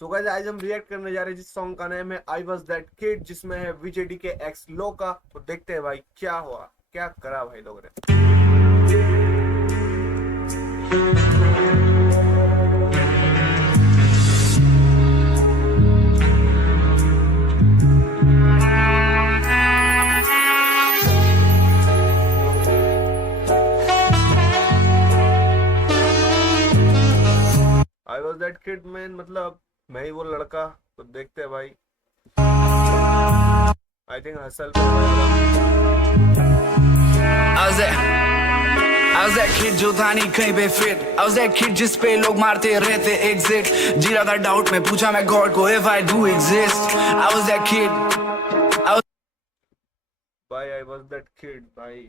So guys आज हम react करने जा रहे हैं जिस सॉन्ग का नाम है आई वाज दैट किड, जिसमें है वीजेडी के एक्स लो का। तो देखते हैं भाई क्या हुआ, क्या करा भाई लोगों ने। आई वॉज दैट किड में मतलब मैं ही वो लड़का। तो देखते हैं भाई। I think hustle I was that kid जो था नहीं कहीं पे fit. I was that kid जिस पे लोग मारते रहते एग्जिट। जी रहा था डाउट में, पूछा मैं गॉड को if I do exist। I was that kid। भाई आई वॉज दैट किड, भाई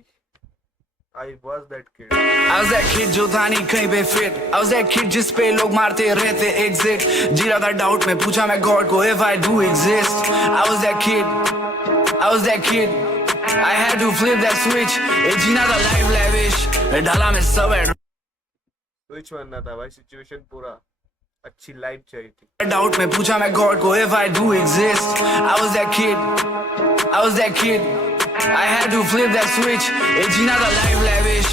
I was that kid. I was that kid जो था नहीं कहीं पे fit. I was that kid जिस पे लोग मारते रहते एग्जिट। जी रहा था डाउट में, पूछा मैं गॉड को if I do exist। I was that kid। I was that kid। I had to flip that switch। जीना था लाइफ लैविश, डाला में सब स्विच बनना था भाई, सिचुएशन पूरा अच्छी लाइफ चाहिए थी। डाउट में पूछा मैं गॉड को if I do exist। I was that kid। I was that kid। I had to flip that switch। जीना था लाइफ लैविश,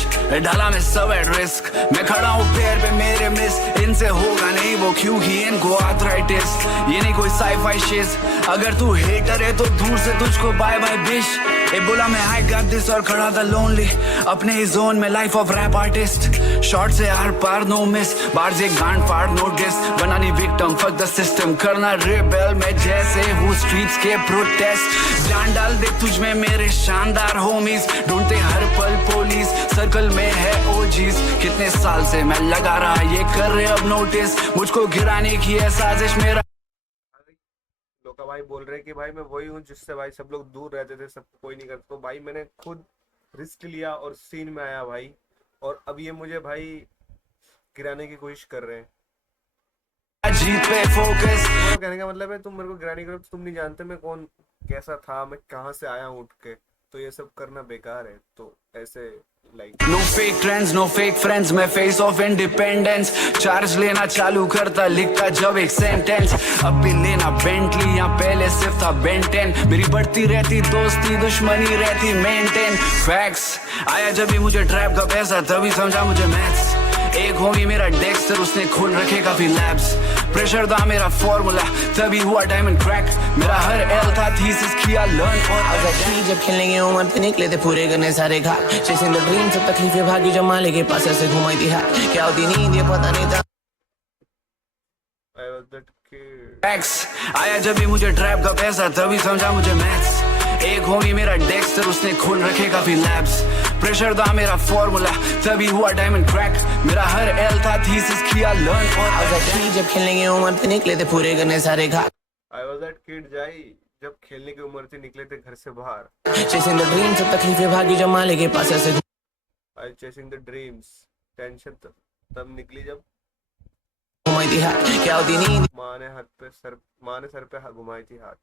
डाला में सब एट रिस्क। मैं खड़ा हूँ पैर पे मेरे मिस, इनसे होगा नहीं वो क्योंकि इनको आर्थराइटिस। ये नहीं कोई साई-फाई शिज, अगर तू हेटर है तो दूर से तुझको बाय बाय बिश। ए बोला मैं आई गॉट दिस और खड़ा था लोनली अपने ही जोन में, life of rap artist. Short से हर पार नो मिस, बार से गांड फाड़ नो डिस। बनानी विक्टिम फक द सिस्टम, करना रेबेल मैं जैसे हूँ स्ट्रीट्स के प्रोटेस्ट। जान डाल दे तुझ में मेरे शानदार होमीज, ढूंढते हर पल पुलिस, सर्कल में है ओजीज। कितने साल से मैं लगा रहा ये कर रहे अब नोटिस, मुझको गिराने की है साजिश। मेरा लोका भाई बोल रहे कि भाई मैं वही हूँ जिससे भाई सब लोग दूर रहते थे, सबको कोई नहीं करता। तो भाई मैंने खुद रिस्क लिया और सीन में आया भाई, और अब ये मुझे भाई गिराने की कोशिश कर रहे हैं। जीत पे फोकस। तो कहने का मतलब है तुम मेरे को गिराने करो, तुम नहीं जानते मैं कौन कैसा था, मैं कहाँ से आया हूँ उठ के, तो ये सब करना बेकार है। तो ऐसे No fake trends, no fake friends, मैं face of independence। चार्ज लेना चालू करता लिखता जब एक सेंटेंस। अब भी लेना बेंटली या पहले सिर्फ था बेंटेन। मेरी बढ़ती रहती दोस्ती, दुश्मनी रहती मेंटेन। फैक्ट्स आया जब भी मुझे ट्रैप का पैसा, तभी समझा मुझे मैथ्स। एक होमी मेरा डेक्स्टर, उसने खोल रखे काफी लैब्स। प्रेशर था मेरा फॉर्मूला, तभी हुआ डायमंड क्रैक। मेरा हर एल था थीसिस किया लर्न और जब खेलेंगे उम्र से निकले थे पूरे करने सारे घाट। चेसिंग द ड्रीम सब तकलीफें भागी जब माले के पास ऐसे घुमाई थी हाथ। क्या होती नींद ये पता नहीं था। I was that kid। Facts आया जब भी मुझे ट्रैप का पैसा, तभी समझा मुझे मैथ्स। एक होमी मेरा डेक्स्टर, उसने खोल रखे काफी लैब्स। प्रेशर था मेरा फॉर्मूला, तभी हुआ डायमंड क्रैक। मेरा हर एल था थीसिस किया लर्न और जब खेलेंगे उम्र से निकले थे पूरे करने सारे घाट। I was that kid जाई जब खेलने की उम्र से निकले थे घर से बाहर। चेसिंग द ड्रीम सब तकलीफें भागी जब माले के पास ऐसे I chasing the dreams, tension तब निकली जब घुमाई थी हाथ। क्या होती नींद माँ ने सर पे घुमाई थी हाथ।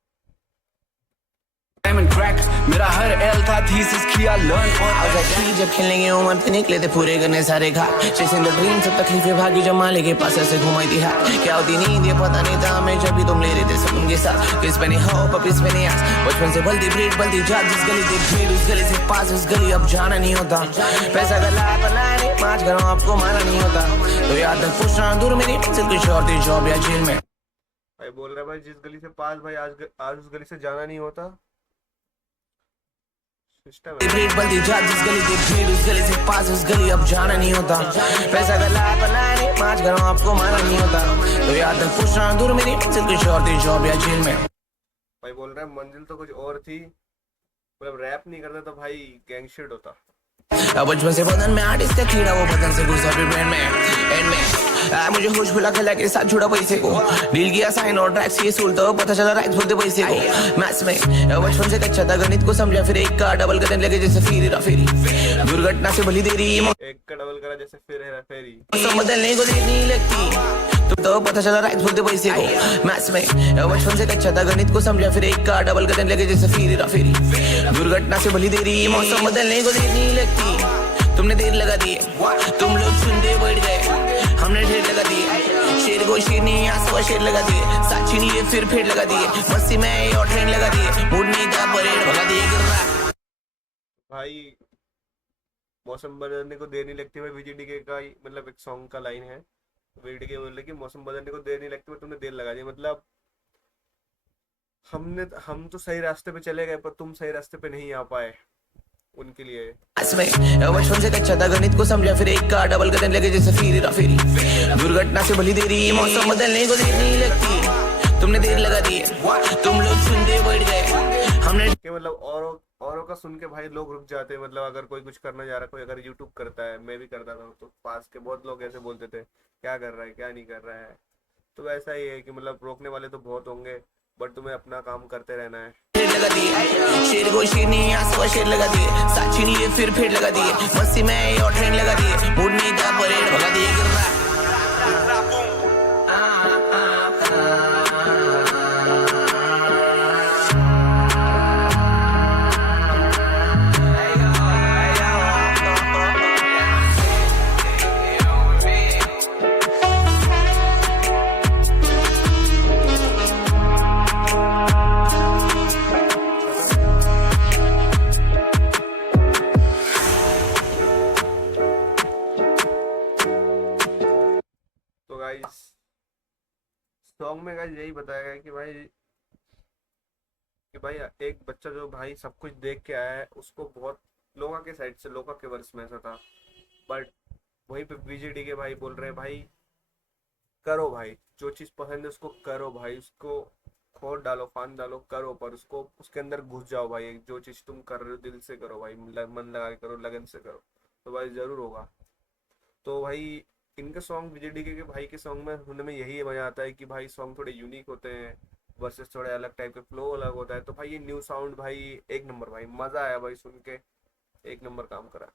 Diamond crack. मेरा हर एल था थीसिस किया लर्न और जब खेलेंगे उम्र से निकले थे पूरे करने सारे घाट। चेसिंग द ड्रीम सब तकलीफें भागी जब माले के पास ऐसे घुमाई थी हाथ। क्या होती नींद ये पता नहीं था मैं जब भी तुम ले रहे थे सब उनके साथ। किस पे नहीं होप अब इस पे नहीं आस, बचपन से बल्दी ब्रीड बल्दी जात। जिस गली देख भीड़ उस गली से पास, उस गली अब जाना नहीं होता। पैसा गला पला नहीं पाँच घरों आपको माना नहीं होता। तो याद तक पूछना दूर मेरी मंजिल कुछ और थी, जॉब या जेल में। भाई बोल रहा है भाई जिस गली से पास भाई आज उस गली से जाना नहीं होता। सिस्टम ब्रीड बल्दी जात। जिस गली देख भीड़ उस गली से पास, उस गली अब जाना नहीं होता। पैसा गला पला नहीं पाँच घरों आपको माना नहीं होता। तो याद तक पूछना दूर मेरी मंजिल कुछ और थी, जॉब या जेल में। भाई बोल रहा है मंजिल तो कुछ और थी, मतलब रैप नहीं करता तो भाई गैंगशिट होता। अब बचपन से बदन में आर्टिस्ट का कीड़ा, वो बदन से घुसा फिर ब्रेन में एंड में। मुझे होश भुला खिला के साथ जुड़ा पैसे को, डील किया साइन और ट्रैक्स ये सूल, तो पता चला रैक्स बोलते पैसे को। मैथ्स में बचपन से कच्चा था, गणित को समझा फिर एक का डबल करने लगे जैसे फेरी। दुर्घटना से भली देरी, एक का डबल करा जैसे फिर हेरा फेरी। बदलने को देर नहीं लगती, तो पता चला रैक्स बोलते पैसे को। मैथ्स में बचपन से कच्चा था, गणित को समझा फिर एक का डबल करने लगे जैसे फेरी। दुर्घटना से भली देरी, मौसम बदलने को देर नहीं लगती। तुमने देर लगा दी, तुम लोग सुनते बैठ गए। हमने ढेर लगा दिए, शेर को शेर नहीं यहाँ सवा शेर लगा दिए, साथ छीन लिए फिर फेर लगा दिए, मस्ती में और ट्रेन लगा दिए, मूड नहीं था परेड भगा दिए गिर रहा। भाई मौसम बदलने को देर नहीं लगती भाई, VGDK का ही मतलब एक सॉन्ग का लाइन है, VGDK बोल रहे कि मौसम बदलने को देर नहीं लगती, पर तुमने देर लगा दी। मतलब हम तो सही रास्ते पे चले गए, पर तुम सही रास्ते पे नहीं आ पाए, उनके लिए। इसमें बचपन से कच्चा था, गणित को समझा फिर एक का डबल करने लगे जैसे फिर फेरी, दुर्घटना से भली देरी, मौसम बदलने को देर नहीं लगती, तुमने देर लगा दी है, तुम लोग सुनते बैठ गए, हमने कि मतलब औरों का सुन के भाई लोग रुक जाते हैं। मतलब अगर कोई कुछ करना जा रहा है, कोई अगर यूट्यूब करता है, मैं भी करता था, तो पास के बहुत लोग ऐसे बोलते थे क्या कर रहा है क्या नहीं कर रहा है। तो वैसा ही है कि मतलब रोकने वाले तो बहुत होंगे, बट तुम्हें अपना काम करते रहना है। ढेर लगा दिए, शेर को शेर नहीं यहाँ सवा शेर लगा दिए, साथ छीन लिए फिर फेर लगा दिए, मस्ती में और ट्रेन लगा दिए, मूड नहीं था परेड भगा दिए गिर रहा। तो गाइस सॉन्ग में गाइस यही बताया गया कि भाई एक बच्चा जो भाई सब कुछ देख के आया है, उसको बहुत लोगों के साइड से, लोगों के वर्ष में ऐसा था, बट वहीं पे VGD के भाई बोल रहे हैं भाई करो भाई, जो चीज़ पसंद है उसको करो भाई, उसको खोद डालो, फान डालो, करो, पर उसको उसके अंदर घुस जाओ भाई। जो चीज़ तुम कर रहे हो दिल से करो भाई, मन लगा के करो, लगन से करो, तो भाई ज़रूर होगा। तो भाई इनके सॉन्ग, VGDK के भाई के सॉन्ग में सुनने में यही मजा आता है कि भाई सॉन्ग थोड़े यूनिक होते हैं, वर्सेस थोड़े अलग टाइप के, फ्लो अलग होता है। तो भाई ये न्यू साउंड भाई एक नंबर, भाई मजा आया भाई सुन के, एक नंबर काम करा।